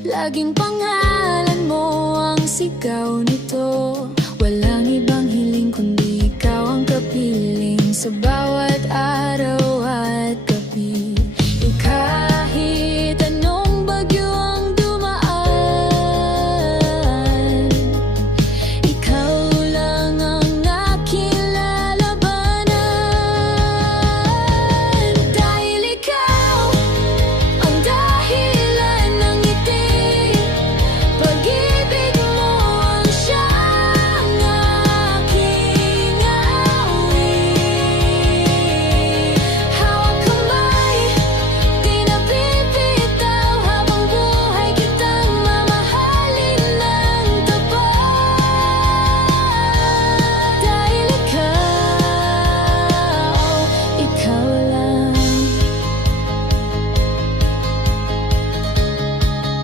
Laging pangalan mo ang sigaw nito. Walang ibang hiling kundi ikaw ang kapiling sa bawat